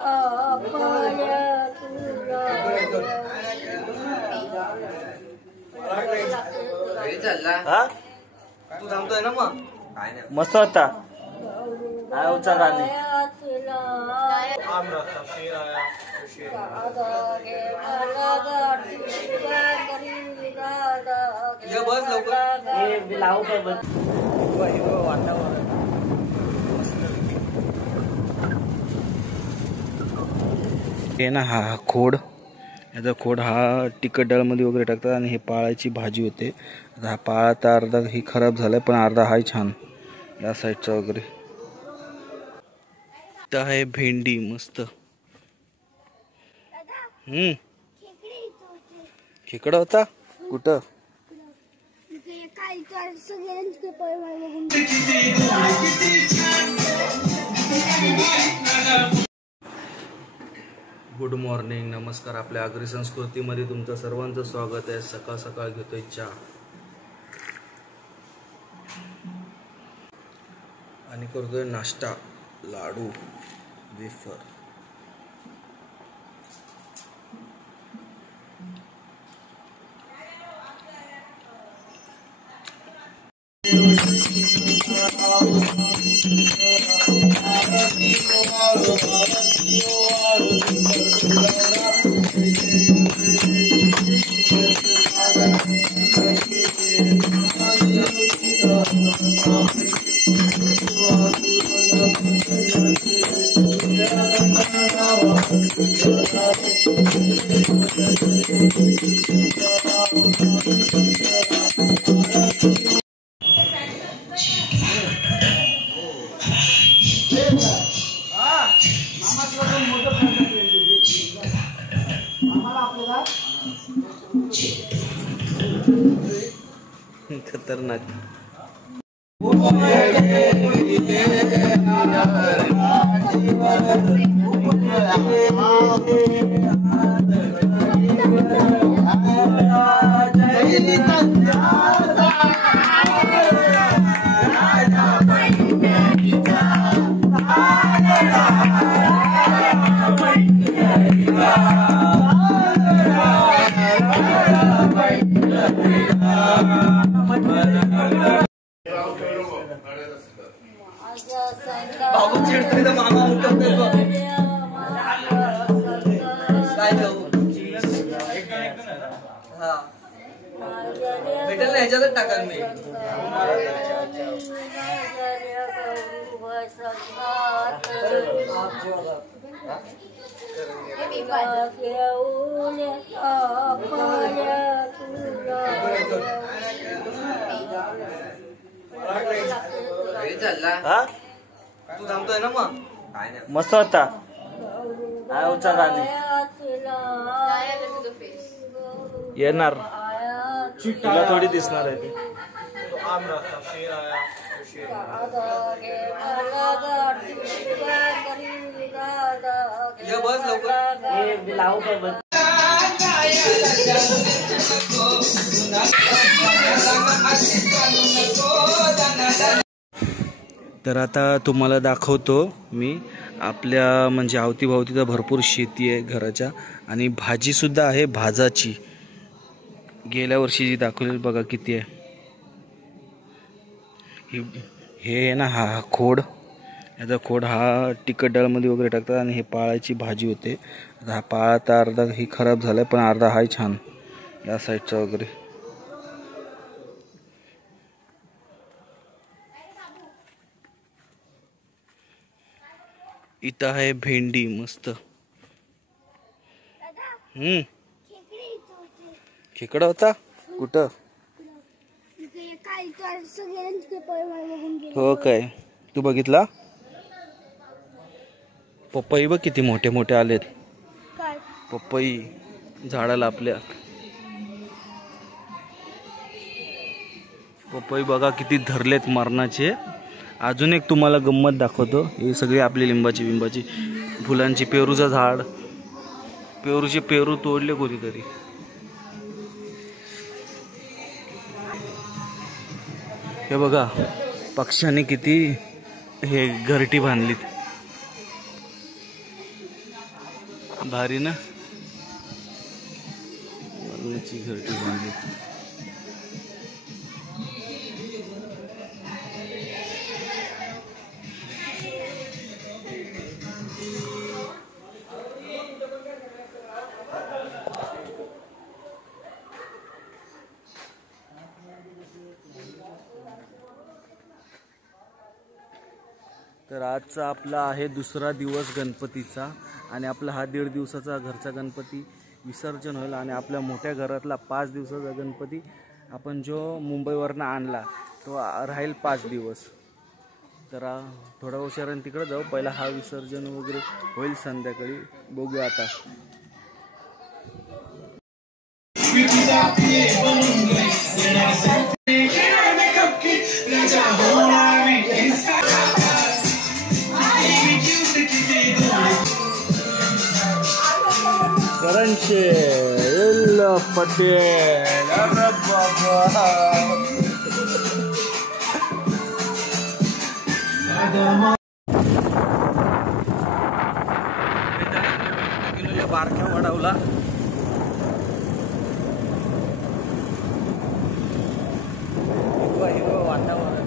तू थांबतोय ना मग मस्त होता गाणे बस लवकर लावू काय बस वातावरण हे ना हा खोड याचा खोड हा तिखट डाळमध्ये वगैरे टाकतात आणि हे पाळाची भाजी होते. आता हा पाळा तर अर्धा ही खराब झालाय पण अर्धा हाय छान या साईडचा वगैरे. तर आहे भेंडी मस्त. खेकडा होता कुठं? गुड मॉर्निंग, नमस्कार. आपल्या आगरी संस्कृतीमध्ये तुमचं सर्वांचं स्वागत आहे. सकाळ सकाळ घेतोय चहा आणि करतोय नाश्ता, लाडू, वेफर. खतरनाक. बाबू चिडतोय तर मामा उठवतोय बघ. काय जाऊ हा भेटेल ना ह्याच्यातच टाकाल मी. तू थांबतोय ना मग मस्त होता गाणे येणार तुला थोडी दिसणार आहे ती. बस लवकर लावू काय बस. तर आता तुम्हाला दाखवतो मी आपल्या म्हणजे अवतीभोवतीचा भरपूर शेती आहे घराच्या आणि भाजी सुद्धा आहे भाजाची. गेल्या वर्षी जी दाखवलेली बघा किती आहे. हे ना हा खोड याचा खोड हा तिखट डाळमध्ये वगैरे टाकतात आणि हे पाळाची भाजी होते. आता हा पाळा तर अर्धा ही खराब झालाय पण अर्धा हाय छान या साईडचा वगैरे. इथं आहे भेंडी मस्त. खेकडा होता कुठं? हो काय तू बघितला? पपई बघ किती मोठे मोठे आलेत. पपई झाडाला आपल्या. पपई बघा किती धरलेत मरणाचे. अजून एक तुम्हाला गंमत दाखवतो. हे सगळी आपली लिंबाची फुलांची. पेरूचं झाड, पेरूचे पेरू तोडले कोणीतरी. हे बघा पक्ष्याने किती हे घरटी बांधलीत. भारी ना, वरची घरटी बांधली. तर आजचा आपला आहे दुसरा दिवस गणपतीचा आणि आपला हा 1.5 दिवसाचा घरचा गणपती विसर्जन होईल आणि आपल्या मोठ्या घरातला 5 दिवसाचा गणपती आपण जो मुंबईवरनं आणला तो राहील 5 दिवस. तर थोडा उशिराने तिकडे जाऊ. पहिला हा विसर्जन वगैरे होईल संध्याकाळी, बघूया आता. करणचे पटेल, अरे बाबा बारक्या वडवला. हिरवं वातावरण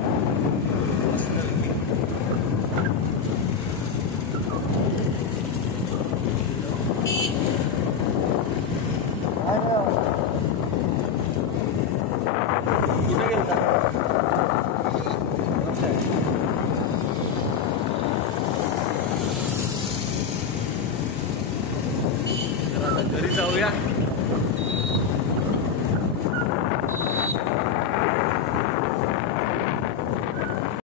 घरी जाऊया.